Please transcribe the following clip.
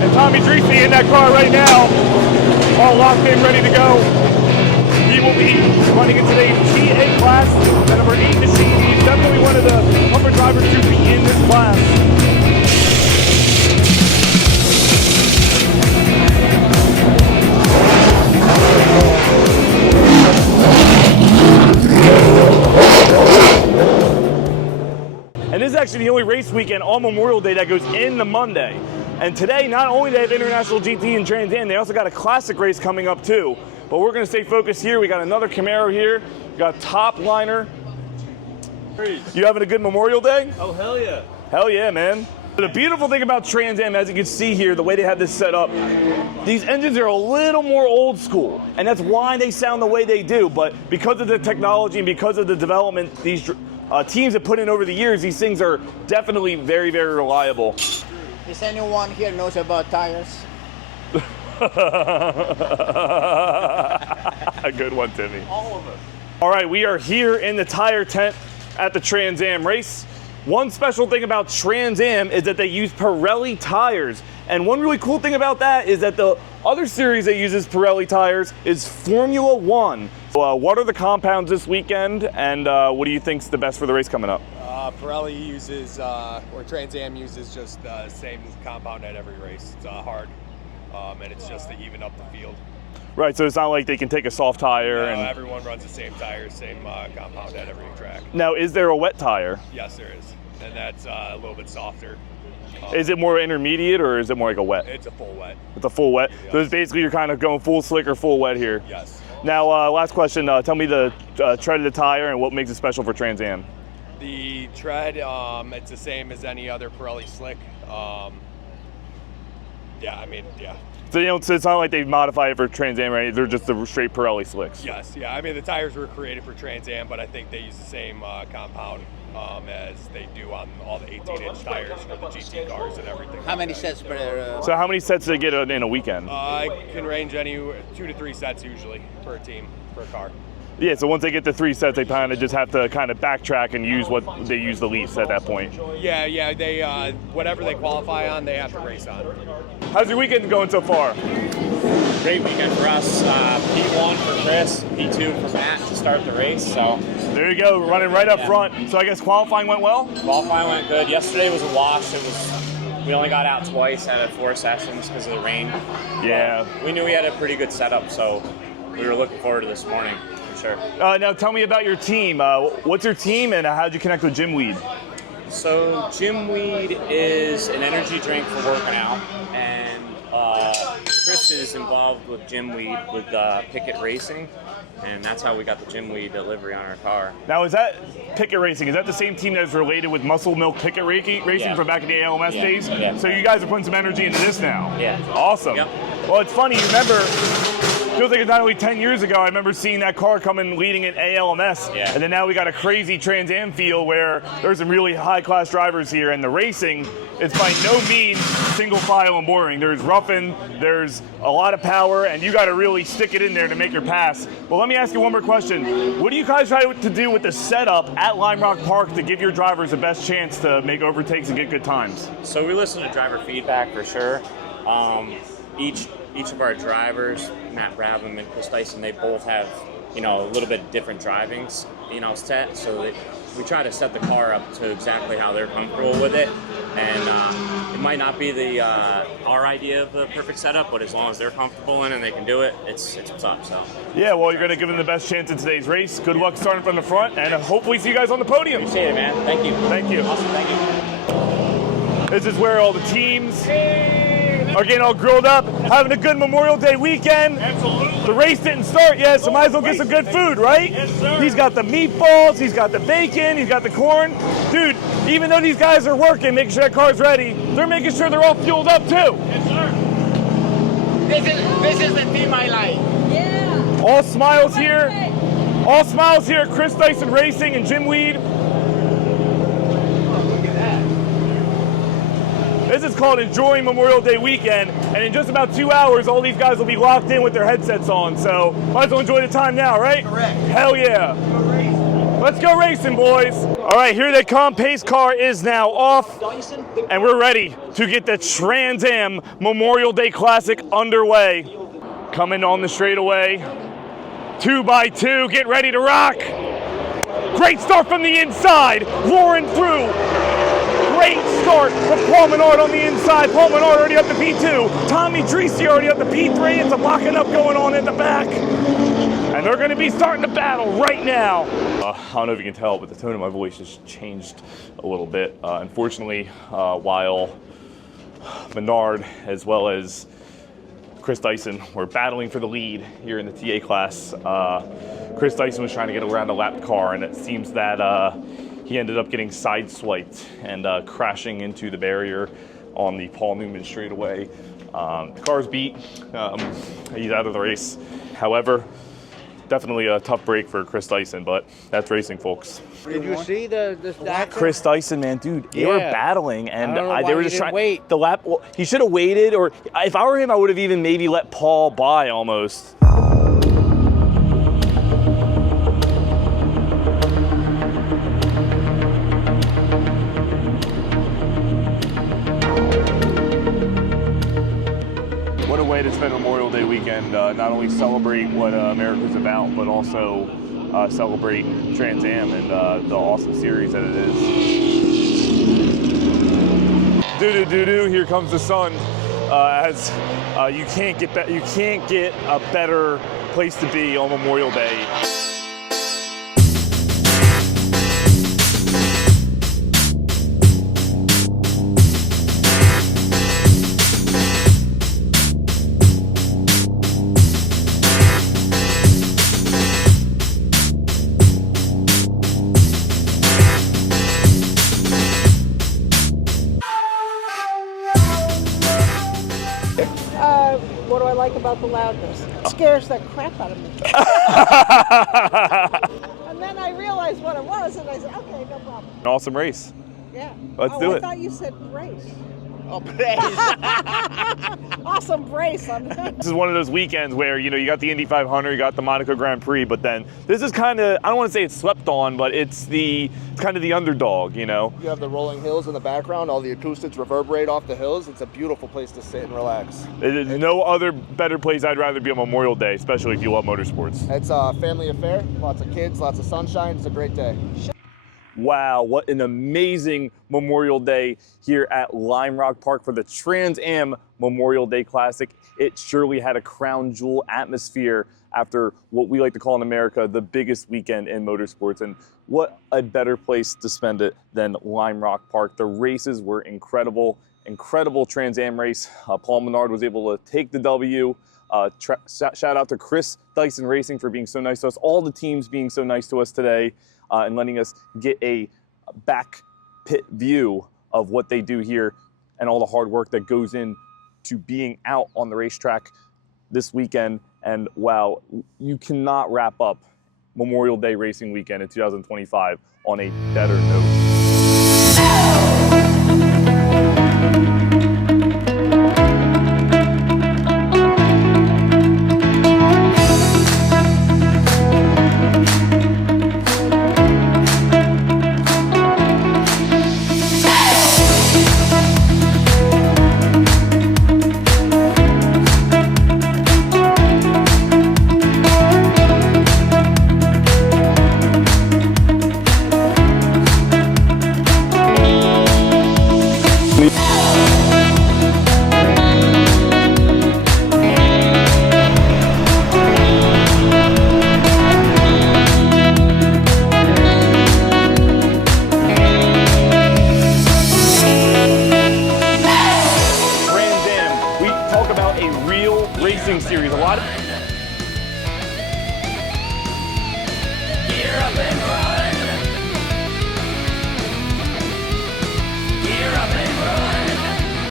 And Tommy Dreesy in that car right now, all locked in, ready to go. He will be running in today's TA class, the number 8 machine. He's definitely one of the tougher drivers to be in this class. And this is actually the only race weekend on Memorial Day that goes in the Monday. And today, not only they have International GT and Trans Am, they also got a classic race coming up too. But we're going to stay focused here. We got another Camaro here. We got top liner. You having a good Memorial Day? Oh, hell yeah. Hell yeah, man. The beautiful thing about Trans Am, as you can see here, the way they have this set up, these engines are a little more old school, and that's why they sound the way they do. But because of the technology and because of the development these teams have put in over the years, these things are definitely very, very reliable. Is anyone here knows about tires? A good one, Timmy. All of us. All right, we are here in the tire tent at the Trans Am race. One special thing about Trans Am is that they use Pirelli tires. And one really cool thing about that is that the other series that uses Pirelli tires is Formula One. So, what are the compounds this weekend, and what do you think is the best for the race coming up? Pirelli uses, or Trans Am uses just the same compound at every race. It's hard, and it's just to even up the field. Right, so it's not like they can take a soft tire. No, and everyone runs the same tires, same compound at every track. Now, is there a wet tire? Yes, there is, and that's a little bit softer. Is it more intermediate, or is it more like a wet? It's a full wet. It's a full wet? Yes. So it's basically you're kind of going full slick or full wet here? Yes. Now, last question, tell me the tread of the tire and what makes it special for Trans Am. The tread, it's the same as any other Pirelli slick. Yeah. So, so it's not like they modify it for Trans Am, right? They're just the straight Pirelli slicks. Yes, yeah. I mean, the tires were created for Trans Am, but I think they use the same compound as they do on all the 18-inch tires for the GT cars and everything. How many sets per? So how many sets do they get in a weekend? It can range 2 to 3 sets usually per team, per car. Yeah, so once they get the 3 sets, they kind of just have to kind of backtrack and use what they use the least at that point. Yeah, they whatever they qualify on, they have to race on. How's your weekend going so far? Great weekend for us. P1 for Chris, P2 for Matt to start the race. So there you go, running right up front. So I guess qualifying went well? Qualifying went good. Yesterday was a wash. We only got out twice out of 4 sessions because of the rain. Yeah. But we knew we had a pretty good setup, so we were looking forward to this morning. Sure. Now tell me about your team. What's your team and how'd you connect with Jim Weed? So Jim Weed is an energy drink for working out, and Chris is involved with Jim Weed with Pickett Racing, and that's how we got the Jim Weed delivery on our car. Now is that Pickett Racing, is that the same team that is related with Muscle Milk Pickett Racing from back in the ALMS days? Yeah. So you guys are putting some energy into this now? Yeah. Awesome. Yep. Well, it's funny, you remember, feels like it's not only 10 years ago, I remember seeing that car coming leading at ALMS, and then now we got a crazy Trans Am feel where there's some really high-class drivers here, and the racing is by no means single file and boring. There's roughing, there's a lot of power, and you got to really stick it in there to make your pass. Well, let me ask you one more question. What do you guys try to do with the setup at Lime Rock Park to give your drivers the best chance to make overtakes and get good times? So we listen to driver feedback for sure. Each of our drivers, Matt Brabham and Chris Dyson, they both have, a little bit different drivings, set. So that we try to set the car up to exactly how they're comfortable with it. And it might not be our idea of the perfect setup, but as long as they're comfortable in it and they can do it, it's what's up. So. Yeah, well, you're going to give them the best chance in today's race. Good luck starting from the front, and hopefully see you guys on the podium. Appreciate it, man. Thank you. Thank you. Awesome. Thank you. This is where all the teams are getting all grilled up, having a good Memorial Day weekend. Absolutely. The race didn't start yet, so might as well get some good food, right? Yes, sir. He's got the meatballs, he's got the bacon, he's got the corn. Dude, even though these guys are working, making sure that car's ready, they're making sure they're all fueled up too. Yes, sir. This is the team I like. Yeah. All smiles here. All smiles here at Chris Dyson Racing and Jim Weed. This is called Enjoying Memorial Day Weekend, and in just about 2 hours, all these guys will be locked in with their headsets on, so might as well enjoy the time now, right? Correct. Hell yeah. Let's go racing, boys. All right, here they come. Pace car is now off, and we're ready to get the Trans Am Memorial Day Classic underway. Coming on the straightaway, 2x2, get ready to rock. Great start from the inside, roaring through. Great start from Paul Menard on the inside. Paul Menard already up to P2. Tommy Treacy already up to P3. It's a locking up going on in the back. And they're going to be starting to battle right now. I don't know if you can tell, but the tone of my voice has changed a little bit. Unfortunately, while Menard as well as Chris Dyson were battling for the lead here in the TA class, Chris Dyson was trying to get around the lap car, and it seems that he ended up getting sideswiped and crashing into the barrier on the Paul Newman straightaway. The car's beat. He's out of the race. However, definitely a tough break for Chris Dyson, but that's racing, folks. Did you see the stats? Chris Dyson, man, dude, they were battling, and they were just trying. Wait. The lap. Well, he should have waited, or if I were him, I would have even maybe let Paul by almost. What a way to spend Memorial Day weekend, not only celebrate what America's about, but also celebrate Trans Am and the awesome series that it is. Do-do-do-do, here comes the sun. As you can't get a better place to be on Memorial Day. What do I like about the loudness? It scares the crap out of me. And then I realized what it was, and I said, okay, no problem. An awesome race. Yeah. Let's do I it. thought you said brace. Oh, praise. Awesome brace. This is one of those weekends where, you know, you got the Indy 500, you got the Monaco Grand Prix, but then this is kind of, I don't want to say it's slept on, but it's kind of the underdog, you know? You have the rolling hills in the background, all the acoustics reverberate off the hills. It's a beautiful place to sit and relax. There's no other better place I'd rather be on Memorial Day, especially if you love motorsports. It's a family affair, lots of kids, lots of sunshine. It's a great day. Wow, what an amazing Memorial Day here at Lime Rock Park for the Trans Am Memorial Day Classic. It surely had a crown jewel atmosphere after what we like to call in America the biggest weekend in motorsports. And what a better place to spend it than Lime Rock Park. The races were incredible, incredible Trans Am race. Paul Menard was able to take the W. Shout out to Chris Dyson Racing for being so nice to us, all the teams being so nice to us today. And letting us get a back pit view of what they do here and all the hard work that goes into being out on the racetrack this weekend. And wow, you cannot wrap up Memorial Day racing weekend in 2025 on a better note. Racing series. A lot of